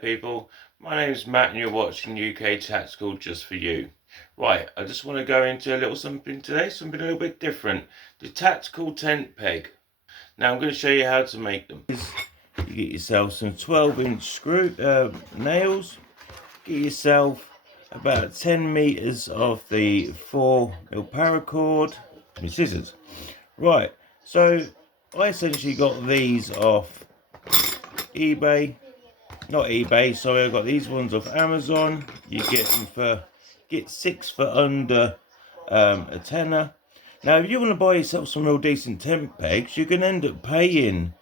people, my name is Matt and you're watching UK Tactical just for you. Right, I just want to go into a little something today, something a little bit different. The tactical tent peg. Now I'm going to show you how to make them. You get yourself some 12-inch nails. Get yourself about 10 meters of the 4mm paracord. And scissors. Right, so I essentially got these off eBay. Not eBay, sorry, I got these ones off Amazon. You get them get 6 for under a tenner. Now, if you want to buy yourself some real decent tent pegs, you can end up paying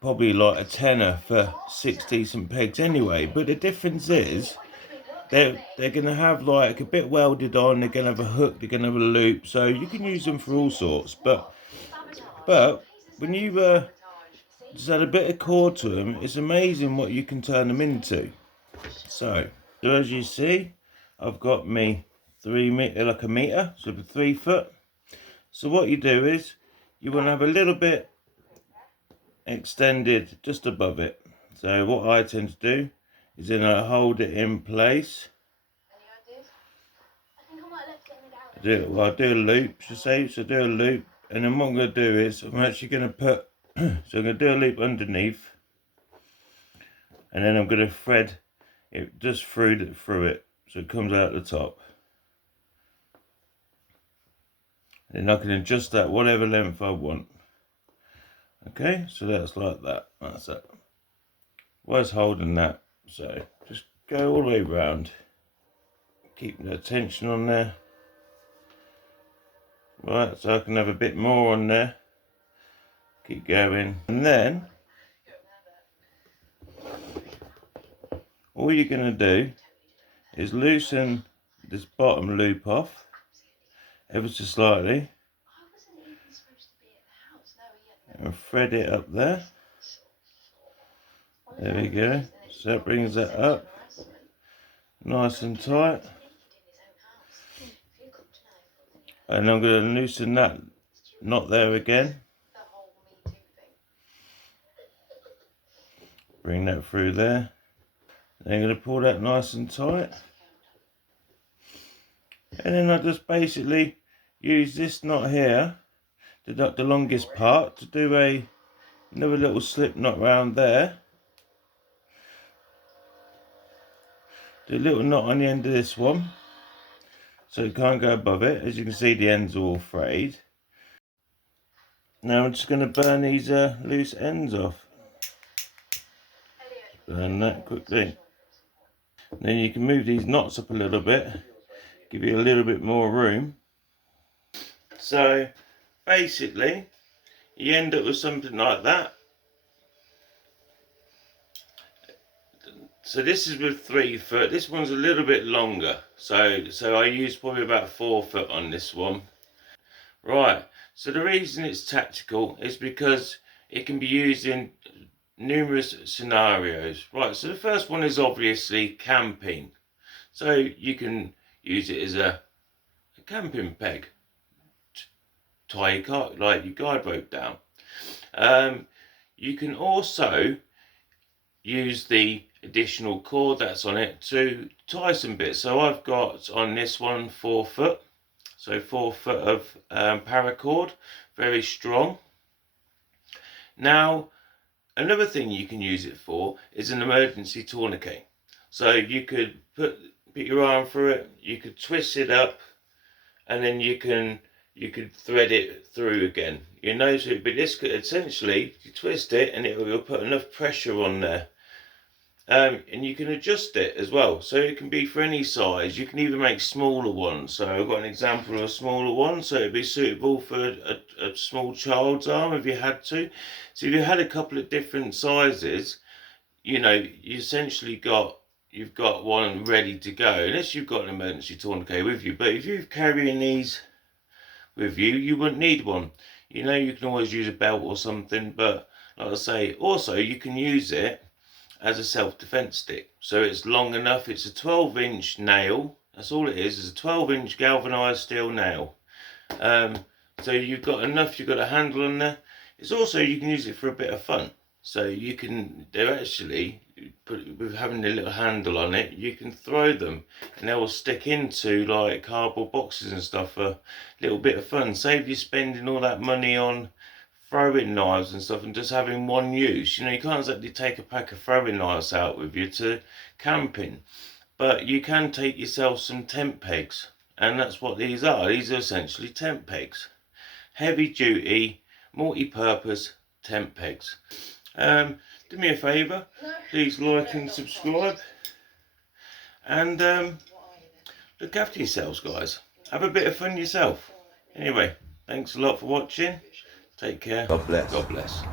probably like a tenner for 6 decent pegs anyway. But the difference is, they're going to have like a bit welded on, they're going to have a hook, they're going to have a loop, so you can use them for all sorts. But when you just add a bit of cord to them, it's amazing what you can turn them into. So as you see, I've got me 3 meter, like a meter, so 3 foot. So what you do is, you want to have a little bit extended just above it. So what I tend to do is then I hold it in place. I'll do a loop, so do a loop, and then what I'm going to do is I'm actually going to put, so I'm going to do a loop underneath, and then I'm going to thread it just through it, so it comes out the top. And then I can adjust that whatever length I want. Okay, so that's like that. That's it. Was holding that, so just go all the way around. Keep the tension on there. Right, so I can have a bit more on there. Keep going, and then all you're going to do is loosen this bottom loop off ever so slightly and thread it up there. There we go. So that brings that up nice and tight, and I'm going to loosen that knot there again. Bring that through there. Then I'm going to pull that nice and tight. And then I just basically use this knot here, the longest part, to do another little slip knot round there. Do a little knot on the end of this one, so it can't go above it. As you can see, the ends are all frayed. Now I'm just going to burn these loose ends off. Burn that quickly. Then you can move these knots up a little bit, give you a little bit more room. So basically you end up with something like that. So this is with 3 foot. This one's a little bit longer, so I use probably about 4 foot on this one. Right, so the reason it's tactical is because it can be used in numerous scenarios. Right, so the first one is obviously camping. So you can use it as a camping peg. Tie your car, like your guide rope down. You can also use the additional cord that's on it to tie some bits. So I've got on this one 4 foot. So 4 foot of paracord, very strong. Now, another thing you can use it for is an emergency tourniquet. So you could put your arm through it, you could twist it up, and then you could thread it through again. You know, so, but this could essentially, you twist it and it will put enough pressure on there. And you can adjust it as well, so it can be for any size. You can even make smaller ones. So I've got an example of a smaller one, so it'd be suitable for a small child's arm if you had to. So if you had a couple of different sizes, you know, you essentially you've got one ready to go, unless you've got an emergency tourniquet with you. But if you're carrying these with you, you wouldn't need one. You know, you can always use a belt or something, but like I say, also you can use it as a self-defense stick. So it's long enough. It's a 12-inch nail. That's all it is a 12-inch galvanized steel nail. So you've got enough, you've got a handle on there. It's also, you can use it for a bit of fun. So you can, they're actually, with having a little handle on it, you can throw them and they will stick into like cardboard boxes and stuff for a little bit of fun. Save you spending all that money on throwing knives and stuff and just having one use. You know, you can't exactly take a pack of throwing knives out with you to camping, but you can take yourself some tent pegs, and that's what these are. These are essentially tent pegs. Heavy duty, multi-purpose tent pegs. Do me a favour, please like and subscribe, and look after yourselves, guys. Have a bit of fun yourself. Anyway, thanks a lot for watching. Take care. God bless. God bless.